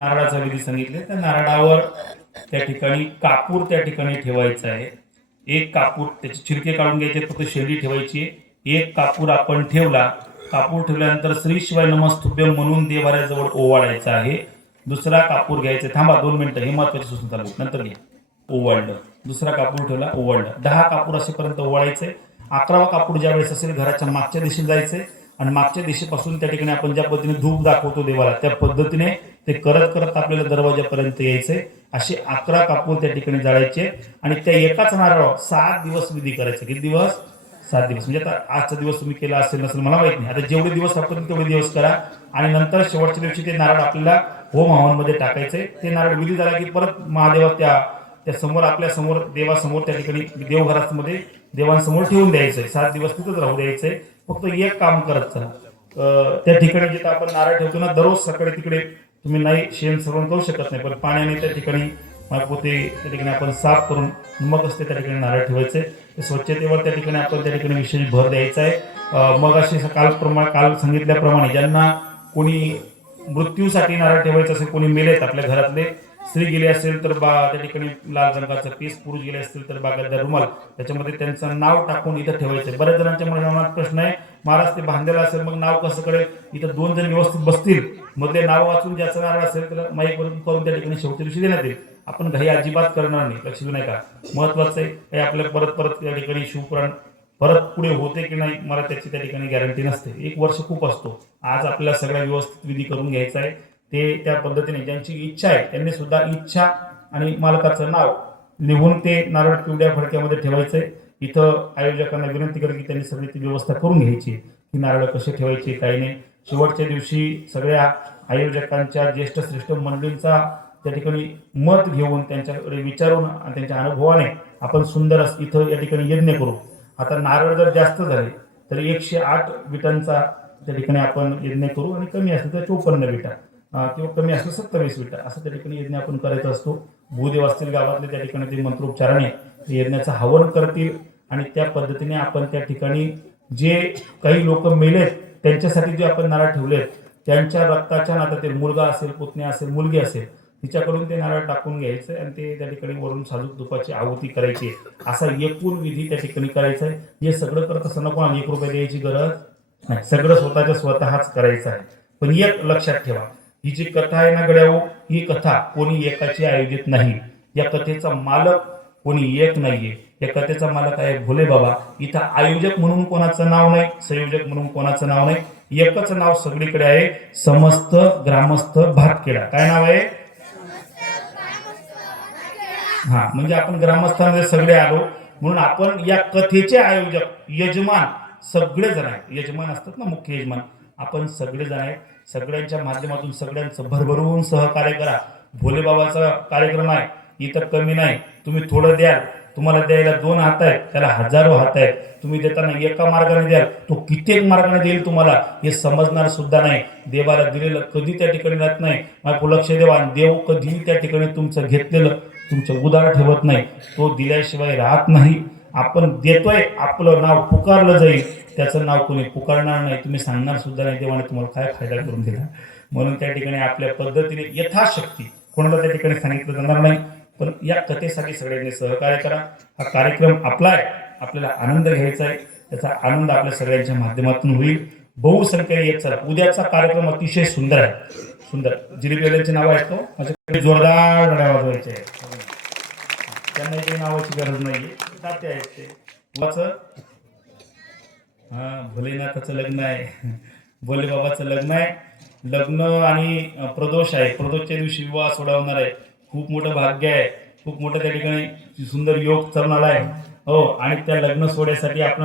नारळाचा विधी सांगितले. त्या नारळावर त्या ठिकाणी कापूर त्या ठिकाणी ठेवायचा आहे. एक कापूर त्याचे छिलके काढून घ्यायचे, फक्त शेंडी ठेवायची. एक कापूर आपण ठेवला. कापूर ठेवल्यानंतर श्री शिवाय नमस्तुभ्यम म्हणून देवाऱ्याजवळ ओवाळायचा आहे. दुसरा कापूर घ्यायचा. थांबा 2 मिनिटं, हे महत्वाची सूचना चालू नंतर घ्या. ओवाळलं, दुसरा कापूर ठेवला, ओवाळलं. 10 कापूर असेपर्यंत ओवाळायचे. 11वा कापूर ज्या वेळेस असेल घराच्या मागच्या दिशेला जायचे आणि मागच्या दिशेपासून त्या ठिकाणी आपण ज्या पद्धतीने धूप दाखवतो देवाला त्या पद्धतीने ते करत करत आपल्याला दरवाजापर्यंत यायचे. असे 11 कापूर त्या ठिकाणी जाळायचे आणि त्या एकाच नारळावर 7 दिवस विधी करायचे. किती दिवस? 7 दिवस. म्हणजे आता आजचा दिवस तुम्ही केला असेल नसेल मला माहित नाही. आता जेवढे दिवस आपण तेवढे दिवस करा आणि नंतर शेवटच्या दिवशी ते नारळ आपल्याला होम हवनमध्ये टाकायचे. ते नारळ विधी झाला की परत महादेवा त्या समोर आपल्या समोर देवासमोर त्या ठिकाणी देवघरामध्ये देवांसमोर ठेवून द्यायचंय. 7 दिवस तिथंच राहू द्यायचंय. फक्त एक काम करत चला, त्या ठिकाणी जिथं आपण नारळ ठेवतो ना दररोज सकाळी तिकडे तुम्ही नाही शेण सवण करू शकत नाही, पण पाण्याने त्या ठिकाणी पोते त्या ठिकाणी आपण साफ करून मग असते त्या ठिकाणी नारळ ठेवायचे. स्वच्छतेवर त्या ठिकाणी आपण त्या ठिकाणी विशेष भर द्यायचा आहे. मग असे काल सांगितल्याप्रमाणे ज्यांना कोणी मृत्यूसाठी नारळ ठेवायचं असेल, कोणी मेलेत आपल्या घरातले, स्त्री गेली असेल तर त्या ठिकाणी लाल रंगाचं पीस, पुरुष गेले असतील तर बागायतदार रुमाल त्याच्यामध्ये त्यांचं नाव टाकून इथं ठेवायचं. बऱ्याच जणांच्या मनात प्रश्न आहे, महाराज ते बांधलेलं असेल मग नाव कसं कळेल? इथं 2 जण व्यवस्थित बसतील, मधले नाव वाचून ज्याचं नारळ असेल त्याला माईक करून त्या ठिकाणी शेवटी दिवशी देण्यात येईल. आपण घाई अजिबात करणार नाही, लक्ष देऊ नये का? महत्वाचं आहे हे आपल्या परत त्या ठिकाणी शिवपुराण परत पुढे होते की नाही मला त्याची त्या ठिकाणी गॅरंटी नसते. 1 वर्ष खूप असतो. आज आपल्याला सगळ्या व्यवस्थित विधी करून घ्यायचा आहे. ते त्या पद्धतीने ज्यांची इच्छा आहे त्यांनी सुद्धा इच्छा आणि मालकाचं नाव लिहून ते नारळ पिवळ्या फडक्यामध्ये ठेवायचंय. इथं आयोजकांना विनंती करेल की त्यांनी सगळी ती व्यवस्था करून घ्यायची की नारळ कसे ठेवायचे काही नाही. शेवटच्या दिवशी सगळ्या आयोजकांच्या ज्येष्ठ श्रेष्ठ मंडळींचा त्या ठिकाणी मत घेऊन त्यांच्याकडे विचारून आणि त्यांच्या अनुभवाने आपण सुंदर इथं या ठिकाणी यज्ञ करू. आता नारळ जर जास्त झाले तर 108 विटांचा त्या ठिकाणी आपण यज्ञ करू आणि कमी असेल तर 54 विटा किंवा कमी असलं 27 विटा असं त्या ठिकाणी यज्ञ आपण करायचा असतो. भूदेव असतील गावातले त्या ठिकाणी ते मंत्रोच्चाराने यज्ञाचं हवन करतील आणि त्या पद्धतीने आपण त्या ठिकाणी जे काही लोक मेलेत त्यांच्यासाठी जे आपण नारळ ठेवलेत त्यांच्या रक्ताच्या नात्यातील मुलगा असेल, पुतण्या असेल, मुलगी असेल तिच्याकडून ते नारळ टाकून घ्यायचं आणि ते त्या ठिकाणी वरून साजूक तुपाची आहुती करायची. असा एकूण विधी त्या ठिकाणी करायचा आहे. हे सगळं करत असताना कोणाला 1 रुपया द्यायची गरज नाही, सगळं स्वतःच करायचं आहे. पण एक लक्षात ठेवा, ही जी कथा आहे ना गड्याओ, ही कथा कोणी एकाची आयोजित नाही. या कथेचा मालक कोणी एक नाहीये. या कथेचा मालक आहे भोले बाबा. इथं आयोजक म्हणून कोणाचं नाव नाही, संयोजक म्हणून कोणाचं नाव नाही. एकच नाव सगळीकडे आहे, समस्त ग्रामस्थ भातखेडा. काय नाव आहे? हा, म्हणजे आपण ग्रामस्थांमध्ये सगळे आलो म्हणून आपण या कथेचे आयोजक यजमान सगळे जण आहेत. यजमान असतात ना, मुख्य यजमान, आपण सगळे जण आहेत. सगळ्यांच्या माध्यमातून सगळ्यांचं भरभरून सहकार्य करा. भोलेबाबाचा कार्यक्रम आहे, इतर कमी नाही. तुम्ही थोडं द्याल, तुम्हाला द्यायला 2 हात आहेत, त्याला हजारो हात आहेत. तुम्ही देताना एका मार्गाने द्याल, तो कित्येक मार्गाने देईल तुम्हाला हे समजणार सुद्धा नाही. देवाला दिलेलं कधी त्या ठिकाणी राहत नाही. माझं लक्ष देवा, देव कधी त्या ठिकाणी तुमचं घेतलेलं तुमचं उदार ठेवत नाही, तो दिल्याशिवाय राहत नाही. आपण देतोय, आपलं नाव पुकारलं जाईल, त्याचं नाव कोणी पुकारणार नाही, तुम्ही सांगणार सुद्धा नाही देवाने तुम्हाला काय फायदा करून दिला. म्हणून त्या ठिकाणी आपल्या पद्धतीने यथाशक्ती कोणाला त्या ठिकाणी सांगितलं जाणार नाही. पण या कथेसाठी सगळ्यांनी सहकार्य करा. हा कार्यक्रम आपला आहे, आपल्याला आनंद घ्यायचा आहे. त्याचा आनंद आपल्या सगळ्यांच्या माध्यमातून होईल. बहुसंख्येने येत चला. उद्याचा कार्यक्रम अतिशय सुंदर आहे. सुंदर जिलेबीवाल्यांचे नाव आहेत तो माझ्याकडे जोरदार गाड्या वाजवायचे आहे. त्यांना काही नावाची गरज नाहीये, तात्या आहेत ते. भोलेनाथाचं लग्न आहे, भोले बाबाचं लग्न आहे. लग्न आणि प्रदोष आहे. प्रदोषच्या दिवशी विवाह सोडवणार आहे. खूप मोठं भाग्य आहे, खूप मोठं त्या ठिकाणी सुंदर योग चालणार आहे. हो, आणि त्या लग्न सोहळ्यासाठी आपण